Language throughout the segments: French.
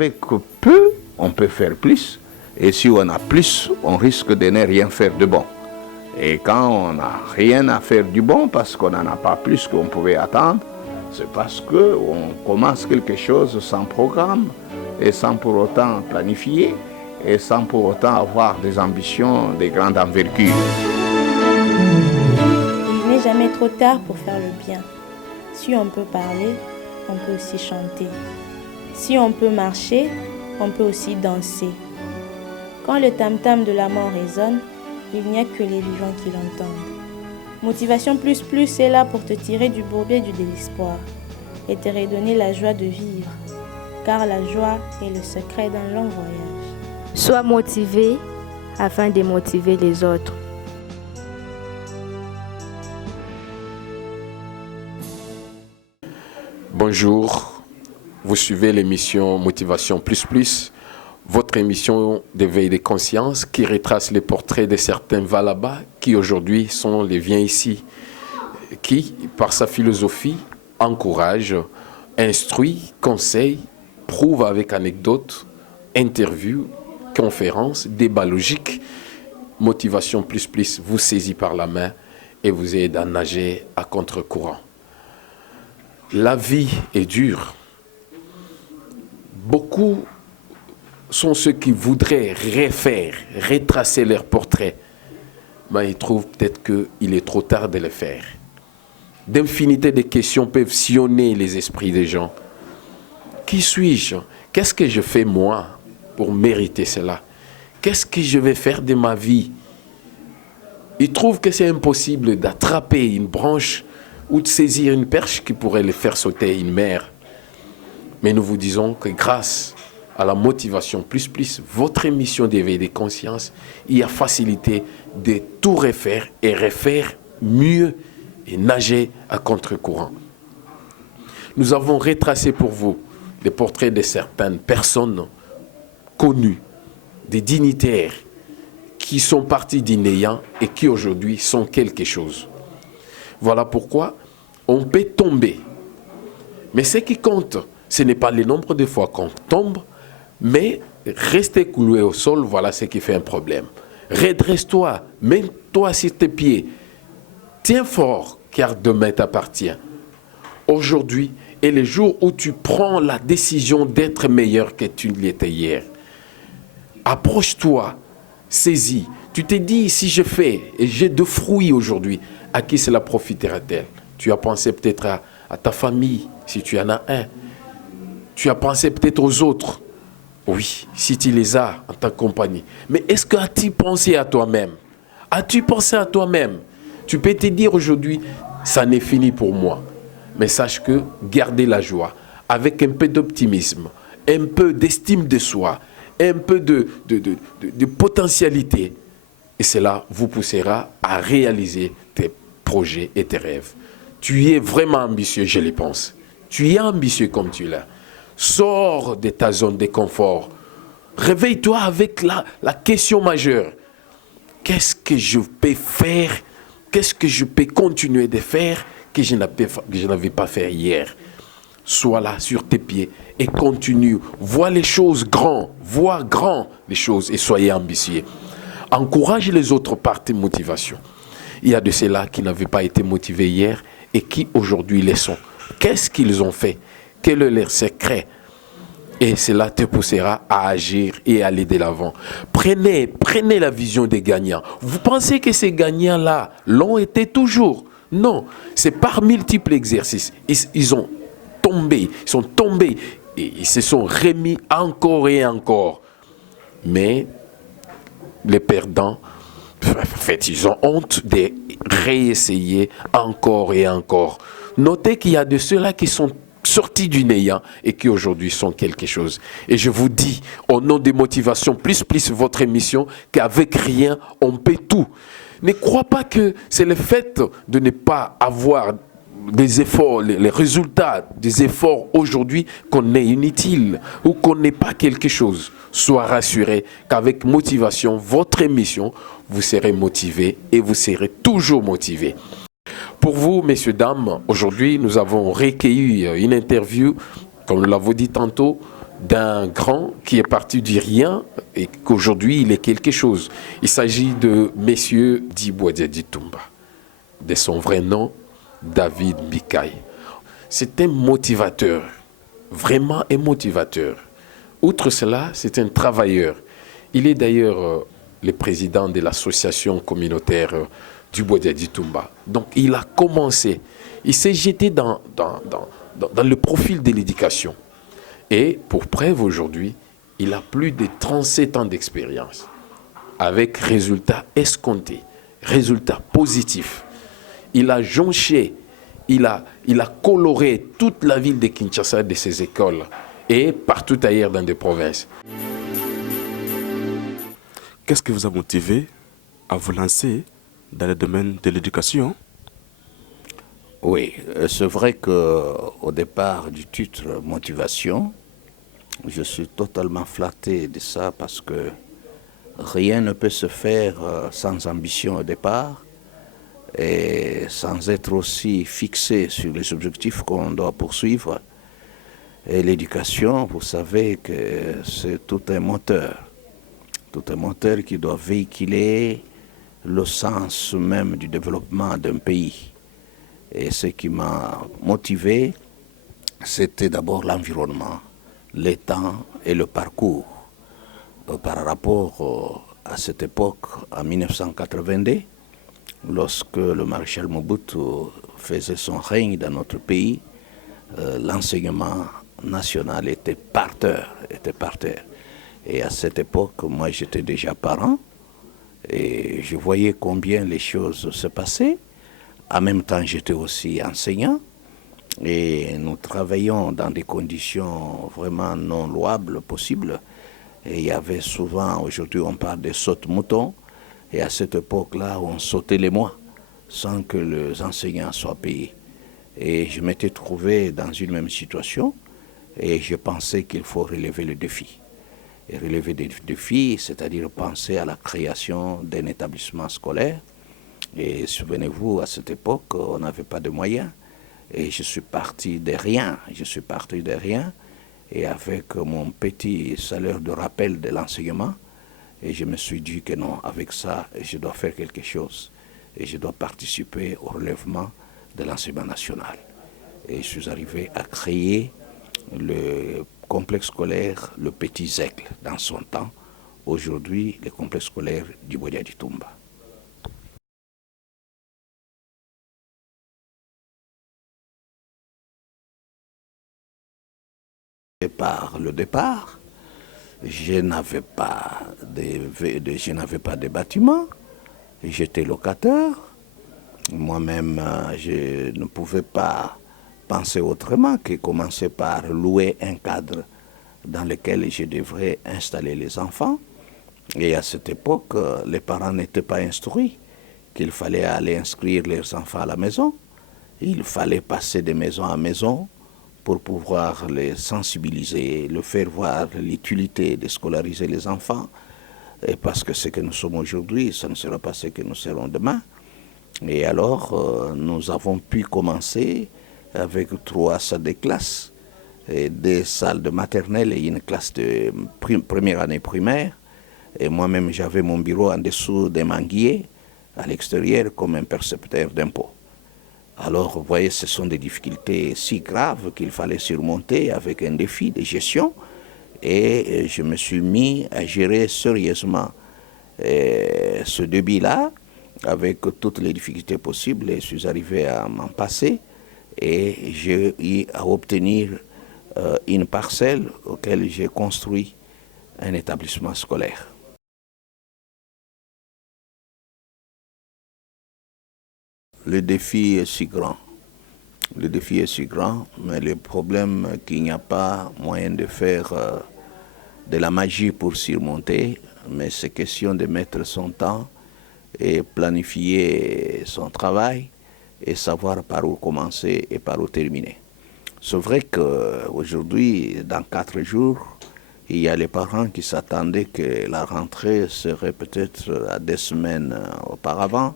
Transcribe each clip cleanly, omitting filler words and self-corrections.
avec peu, on peut faire plus. Et si on a plus, on risque de ne rien faire de bon. Et quand on n'a rien à faire du bon, parce qu'on n'en a pas plus qu'on pouvait attendre, c'est parce qu'on commence quelque chose sans programme et sans pour autant planifier et sans pour autant avoir des ambitions de grande envergure. Il n'est jamais trop tard pour faire le bien. Si on peut parler, on peut aussi chanter. Si on peut marcher, on peut aussi danser. Quand le tam-tam de la mort résonne, il n'y a que les vivants qui l'entendent. Motivation plus plus est là pour te tirer du bourbier du désespoir et te redonner la joie de vivre, car la joie est le secret d'un long voyage. Sois motivé afin de motiver les autres. Bonjour, vous suivez l'émission Motivation Plus Plus, votre émission d'éveil des consciences qui retrace les portraits de certains va là-bas qui aujourd'hui sont les viens ici, qui, par sa philosophie, encourage, instruit, conseille, prouve avec anecdotes, interviews, conférences, débats logiques. Motivation Plus Plus vous saisit par la main et vous aide à nager à contre-courant. La vie est dure. Beaucoup sont ceux qui voudraient retracer leur portrait, mais ils trouvent peut-être qu'il est trop tard de le faire. D'infinités de questions peuvent sillonner les esprits des gens. Qui suis-je? Qu'est-ce que je fais moi pour mériter cela? Qu'est-ce que je vais faire de ma vie? Ils trouvent que c'est impossible d'attraper une branche ou de saisir une perche qui pourrait les faire sauter une mer. Mais nous vous disons que grâce à la motivation plus plus, votre émission d'éveil des consciences, il y a facilité de tout refaire et refaire mieux et nager à contre-courant. Nous avons retracé pour vous des portraits de certaines personnes connues, des dignitaires qui sont partis du néant et qui aujourd'hui sont quelque chose. Voilà pourquoi on peut tomber. Mais ce qui compte, ce n'est pas le nombre de fois qu'on tombe, mais rester cloué au sol, voilà ce qui fait un problème. Redresse-toi, mets-toi sur tes pieds. Tiens fort, car demain t'appartient. Aujourd'hui est le jour où tu prends la décision d'être meilleur que tu l'étais hier. Approche-toi, saisis. Tu te dis, si je fais et j'ai de fruits aujourd'hui, à qui cela profitera-t-elle? Tu as pensé peut-être à ta famille, si tu en as un. Tu as pensé peut-être aux autres. Oui, si tu les as en ta compagnie. Mais est-ce que as-tu pensé à toi-même? As-tu pensé à toi-même? Tu peux te dire aujourd'hui, ça n'est fini pour moi. Mais sache que gardez la joie avec un peu d'optimisme, un peu d'estime de soi, un peu de potentialité. Et cela vous poussera à réaliser tes projets et tes rêves. Tu es vraiment ambitieux, je le pense. Tu es ambitieux comme tu l'as. Sors de ta zone de confort. Réveille-toi avec la question majeure. Qu'est-ce que je peux faire? Qu'est-ce que je peux continuer de faire que je n'avais pas fait hier? Sois là sur tes pieds et continue. Vois les choses grands. Vois grand les choses et soyez ambitieux. Encourage les autres par tes motivations. Il y a de ceux-là qui n'avaient pas été motivés hier et qui aujourd'hui le sont. Qu'est-ce qu'ils ont fait? Quel est leur secret? Et cela te poussera à agir et à aller de l'avant. Prenez la vision des gagnants. Vous pensez que ces gagnants-là l'ont été toujours? Non, c'est par multiples exercices. Ils sont tombés et ils se sont remis encore et encore. Mais les perdants, en fait, ils ont honte de réessayer encore et encore. Notez qu'il y a de ceux-là qui sont sortis du néant et qui aujourd'hui sont quelque chose. Et je vous dis, au nom des motivations plus votre émission, qu'avec rien, on peut tout. Ne crois pas que c'est le fait de ne pas avoir des efforts, les résultats des efforts aujourd'hui qu'on est inutile ou qu'on n'est pas quelque chose. Sois rassuré qu'avec motivation, votre émission, vous serez motivé et vous serez toujours motivé. Pour vous, messieurs, dames, aujourd'hui, nous avons recueilli une interview, comme nous l'avons dit tantôt, d'un grand qui est parti du rien et qu'aujourd'hui il est quelque chose. Il s'agit de Messieurs Dibouadiadi Toumba, de son vrai nom, David Bikaï. C'est un motivateur, vraiment un motivateur. Outre cela, c'est un travailleur. Il est d'ailleurs le président de l'association communautaire du Bouadiadi Toumba. Donc il a commencé, il s'est jeté dans le profil de l'éducation. Et pour preuve aujourd'hui, il a plus de 37 ans d'expérience avec résultats escomptés, résultats positifs. Il a jonché, il a coloré toute la ville de Kinshasa de ses écoles et partout ailleurs dans des provinces. Qu'est-ce qui vous a motivé à vous lancer dans le domaine de l'éducation? Oui, c'est vrai qu'au départ du titre motivation, je suis totalement flatté de ça parce que rien ne peut se faire sans ambition au départ et sans être aussi fixé sur les objectifs qu'on doit poursuivre. Et l'éducation, vous savez que c'est tout un moteur qui doit véhiculer le sens même du développement d'un pays. Et ce qui m'a motivé, c'était d'abord l'environnement, les temps et le parcours. Par rapport à cette époque, en 1982, lorsque le maréchal Mobutu faisait son règne dans notre pays, l'enseignement national était par terre. Et à cette époque, moi j'étais déjà parent et je voyais combien les choses se passaient. En même temps, j'étais aussi enseignant et nous travaillions dans des conditions vraiment non louables possibles. Et il y avait souvent, aujourd'hui on parle de saute-mouton, et à cette époque-là, on sautait les mois sans que les enseignants soient payés. Et je m'étais trouvé dans une même situation et je pensais qu'il faut relever le défi. Et relever des défis, c'est-à-dire penser à la création d'un établissement scolaire. Et souvenez-vous, à cette époque, on n'avait pas de moyens. Et je suis parti de rien. Et avec mon petit salaire de rappel de l'enseignement, et je me suis dit que non, avec ça, je dois faire quelque chose. Et je dois participer au relèvement de l'enseignement national. Et je suis arrivé à créer le complexe scolaire Le Petit Aigle dans son temps. Aujourd'hui, le complexe scolaire du Bouadiadi Toumba. Par le départ, je n'avais pas de bâtiment, j'étais locataire. Moi-même, je ne pouvais pas penser autrement que commencer par louer un cadre dans lequel je devrais installer les enfants. Et à cette époque, les parents n'étaient pas instruits qu'il fallait aller inscrire leurs enfants à la maison. Il fallait passer de maison à maison pour pouvoir les sensibiliser, leur faire voir l'utilité de scolariser les enfants. Et parce que ce que nous sommes aujourd'hui, ça ne sera pas ce que nous serons demain. Et alors, nous avons pu commencer avec 3 salles de classe, et 2 salles de maternelle et une classe de première année primaire. Et moi-même, j'avais mon bureau en dessous des manguiers, à l'extérieur, comme un percepteur d'impôts. Alors, vous voyez, ce sont des difficultés si graves qu'il fallait surmonter avec un défi de gestion. Et je me suis mis à gérer sérieusement ce débit-là, avec toutes les difficultés possibles. Et je suis arrivé à m'en passer et j'ai eu à obtenir une parcelle auquel j'ai construit un établissement scolaire. Le défi est si grand. Mais le problème est qu'il n'y a pas moyen de faire de la magie pour surmonter, mais c'est question de mettre son temps et planifier son travail et savoir par où commencer et par où terminer. C'est vrai qu'aujourd'hui, dans 4 jours, il y a les parents qui s'attendaient que la rentrée serait peut-être à 2 semaines auparavant.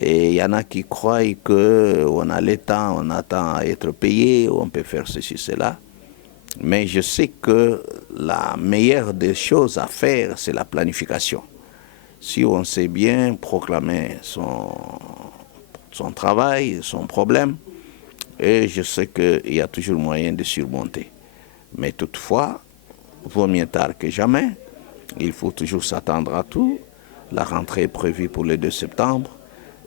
Et il y en a qui croient qu'on a le temps, on attend à être payé, on peut faire ceci, cela. Mais je sais que la meilleure des choses à faire, c'est la planification. Si on sait bien proclamer son travail, son problème, et je sais qu'il y a toujours moyen de surmonter. Mais toutefois, vaut mieux tard que jamais. Il faut toujours s'attendre à tout. La rentrée est prévue pour le 2 septembre.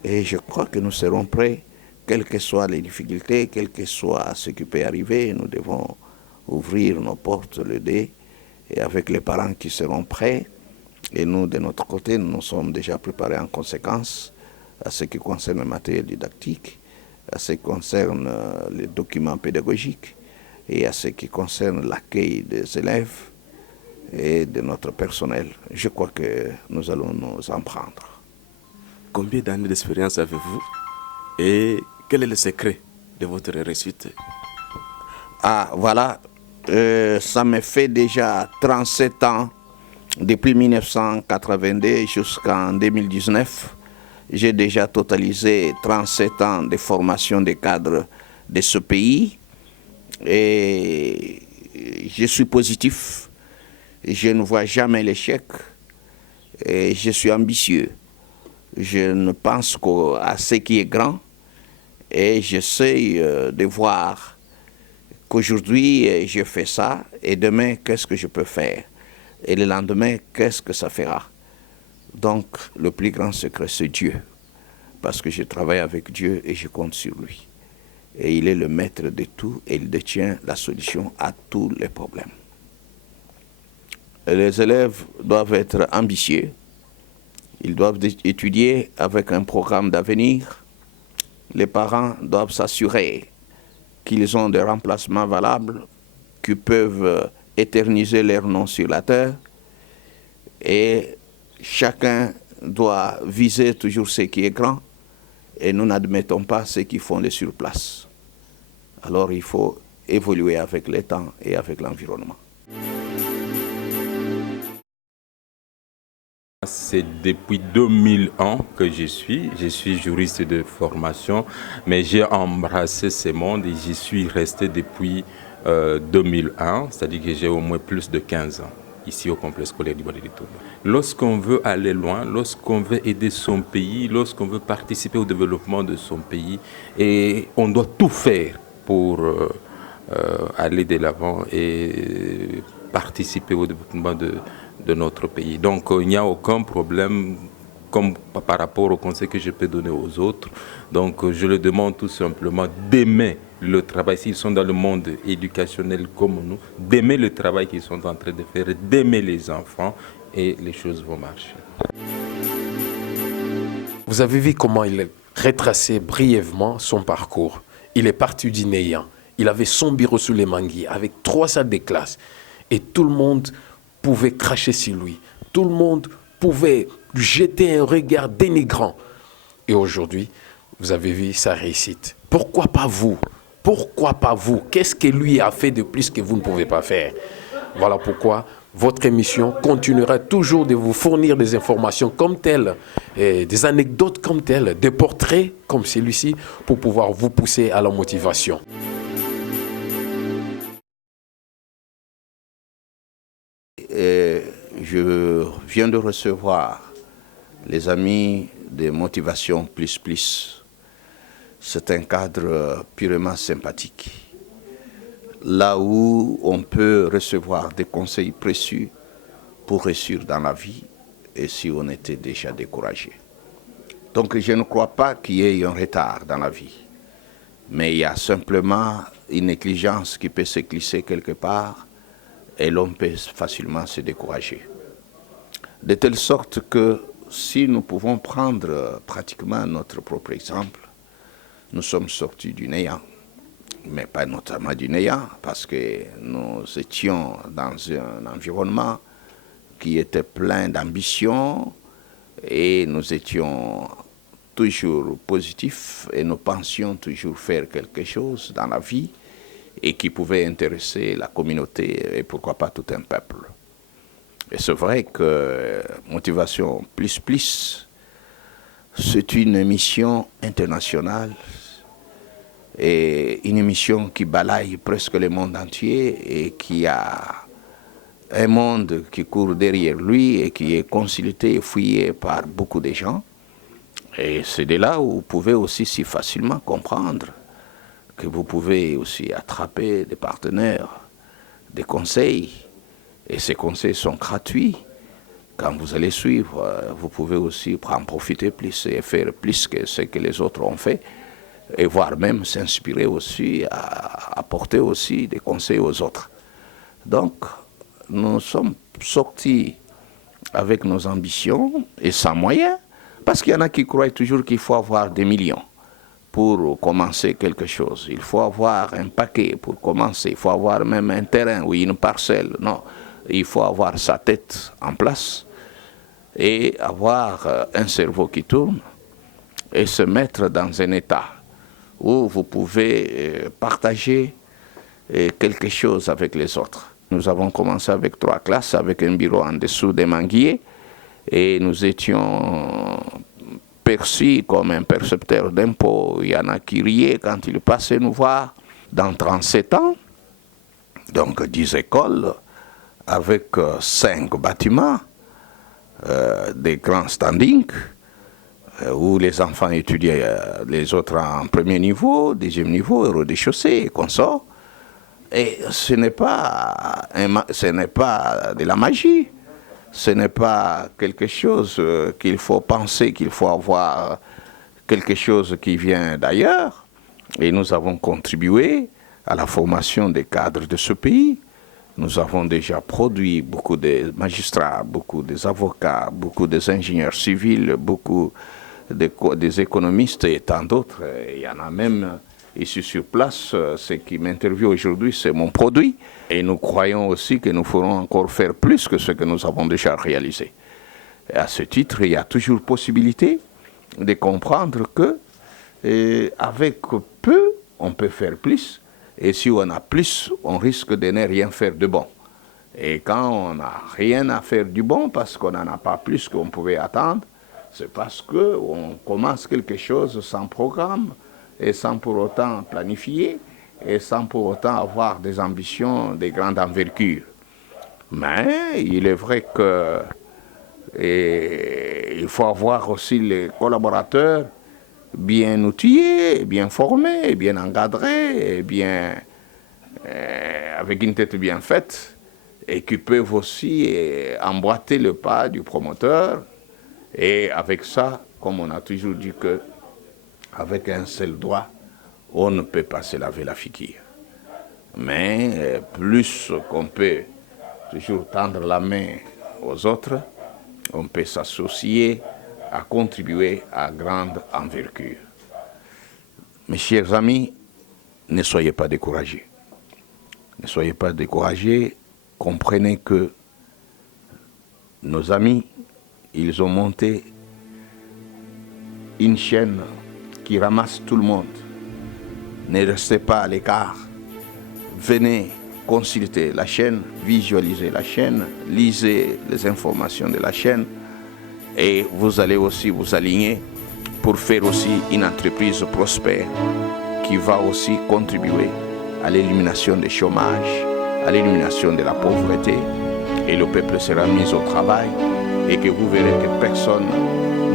Et je crois que nous serons prêts, quelles que soient les difficultés, quel que soit ce qui peut arriver. Nous devons ouvrir nos portes le dé. Et avec les parents qui seront prêts, et nous, de notre côté, nous nous sommes déjà préparés en conséquence à ce qui concerne le matériel didactique, à ce qui concerne les documents pédagogiques et à ce qui concerne l'accueil des élèves et de notre personnel. Je crois que nous allons nous en prendre. Combien d'années d'expérience avez-vous et quel est le secret de votre réussite? Ah, voilà, ça me fait déjà 37 ans, depuis 1982 jusqu'en 2019. J'ai déjà totalisé 37 ans de formation des cadres de ce pays et je suis positif. Je ne vois jamais l'échec et je suis ambitieux. Je ne pense qu'à ce qui est grand et j'essaie de voir qu'aujourd'hui je fais ça et demain qu'est-ce que je peux faire et le lendemain qu'est-ce que ça fera. Donc le plus grand secret c'est Dieu parce que je travaille avec Dieu et je compte sur lui. Et il est le maître de tout et il détient la solution à tous les problèmes. Les élèves doivent être ambitieux. Ils doivent étudier avec un programme d'avenir. Les parents doivent s'assurer qu'ils ont des remplacements valables, qui peuvent éterniser leur nom sur la terre. Et chacun doit viser toujours ce qui est grand. Et nous n'admettons pas ceux qui font les surplaces. Alors il faut évoluer avec le temps et avec l'environnement. C'est depuis 2001 que je suis juriste de formation, mais j'ai embrassé ce monde et j'y suis resté depuis 2001, c'est-à-dire que j'ai au moins plus de 15 ans ici au complexe scolaire du Bois de Litourba. Lorsqu'on veut aller loin, lorsqu'on veut aider son pays, lorsqu'on veut participer au développement de son pays, et on doit tout faire pour aller de l'avant et participer au développement de notre pays. Donc il n'y a aucun problème comme par rapport au conseil que je peux donner aux autres. Donc je leur demande tout simplement d'aimer le travail, s'ils sont dans le monde éducationnel comme nous, d'aimer le travail qu'ils sont en train de faire, d'aimer les enfants et les choses vont marcher. Vous avez vu comment il a retracé brièvement son parcours. Il est parti du néant. Il avait son bureau sous les manguiers avec 3 salles de classe et tout le monde pouvait cracher sur lui. Tout le monde pouvait lui jeter un regard dénigrant. Et aujourd'hui, vous avez vu sa réussite. Pourquoi pas vous? Pourquoi pas vous? Qu'est-ce que lui a fait de plus que vous ne pouvez pas faire? Voilà pourquoi votre émission continuera toujours de vous fournir des informations comme telles, des anecdotes comme telles, des portraits comme celui-ci pour pouvoir vous pousser à la motivation. Je viens de recevoir les amis de Motivation Plus Plus. C'est un cadre purement sympathique. Là où on peut recevoir des conseils précieux pour réussir dans la vie et si on était déjà découragé. Donc je ne crois pas qu'il y ait un retard dans la vie. Mais il y a simplement une négligence qui peut se glisser quelque part et l'on peut facilement se décourager. De telle sorte que si nous pouvons prendre pratiquement notre propre exemple, nous sommes sortis du néant, mais pas notamment du néant, parce que nous étions dans un environnement qui était plein d'ambition et nous étions toujours positifs et nous pensions toujours faire quelque chose dans la vie et qui pouvait intéresser la communauté et pourquoi pas tout un peuple. Et c'est vrai que Motivation Plus Plus, c'est une mission internationale et une émission qui balaye presque le monde entier et qui a un monde qui court derrière lui et qui est consulté et fouillé par beaucoup de gens. Et c'est de là où vous pouvez aussi si facilement comprendre que vous pouvez aussi attraper des partenaires, des conseils. Et ces conseils sont gratuits. Quand vous allez suivre, vous pouvez aussi en profiter plus et faire plus que ce que les autres ont fait. Et voire même s'inspirer aussi, à apporter aussi des conseils aux autres. Donc, nous sommes sortis avec nos ambitions et sans moyens, parce qu'il y en a qui croient toujours qu'il faut avoir des millions pour commencer quelque chose. Il faut avoir un paquet pour commencer, il faut avoir même un terrain ou une parcelle. Non, il faut avoir sa tête en place et avoir un cerveau qui tourne et se mettre dans un état où vous pouvez partager quelque chose avec les autres. Nous avons commencé avec 3 classes, avec un bureau en dessous des manguiers, et nous étions perçus comme un percepteur d'impôts. Il y en a qui riaient quand ils passaient nous voir. Dans 37 ans, donc 10 écoles, avec 5 bâtiments, des grands standings, où les enfants étudiaient les autres en premier niveau, deuxième niveau, au rez-de-chaussée et consorts. Et ce n'est pas de la magie, ce n'est pas quelque chose qu'il faut penser, qu'il faut avoir quelque chose qui vient d'ailleurs. Et nous avons contribué à la formation des cadres de ce pays. Nous avons déjà produit beaucoup de magistrats, beaucoup d'avocats, beaucoup d'ingénieurs civils, beaucoup des économistes et tant d'autres. Il y en a même ici sur place. Ce qui m'interviewe aujourd'hui, c'est mon produit. Et nous croyons aussi que nous ferons encore faire plus que ce que nous avons déjà réalisé. Et à ce titre, il y a toujours possibilité de comprendre que avec peu, on peut faire plus. Et si on a plus, on risque de ne rien faire de bon. Et quand on n'a rien à faire du bon, parce qu'on n'en a pas plus qu'on pouvait attendre, c'est parce qu'on commence quelque chose sans programme et sans pour autant planifier et sans pour autant avoir des ambitions de grande envergure. Mais il est vrai qu'il faut avoir aussi les collaborateurs bien outillés, bien formés, bien encadrés, avec une tête bien faite et qui peuvent aussi emboîter le pas du promoteur. Et avec ça, comme on a toujours dit que avec un seul doigt, on ne peut pas se laver la figure. Mais plus qu'on peut toujours tendre la main aux autres, on peut s'associer à contribuer à grande envergure. Mes chers amis, ne soyez pas découragés. Ne soyez pas découragés. Comprenez que nos amis, ils ont monté une chaîne qui ramasse tout le monde. Ne restez pas à l'écart. Venez consulter la chaîne, visualiser la chaîne, lisez les informations de la chaîne et vous allez aussi vous aligner pour faire aussi une entreprise prospère qui va aussi contribuer à l'élimination du chômage, à l'élimination de la pauvreté, et le peuple sera mis au travail et que vous verrez que personne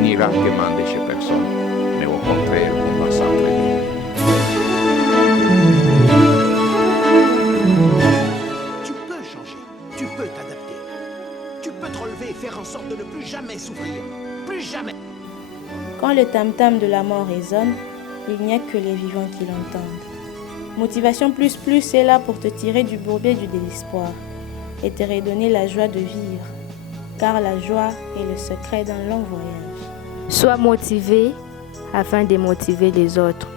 n'ira demander chez personne, mais au contraire, on va s'entraider. Tu peux changer, tu peux t'adapter, tu peux te relever et faire en sorte de ne plus jamais souffrir, plus jamais. Quand le tam-tam de la mort résonne, il n'y a que les vivants qui l'entendent. Motivation plus plus est là pour te tirer du bourbier du désespoir et te redonner la joie de vivre, car la joie est le secret d'un long voyage. Sois motivé afin de motiver les autres.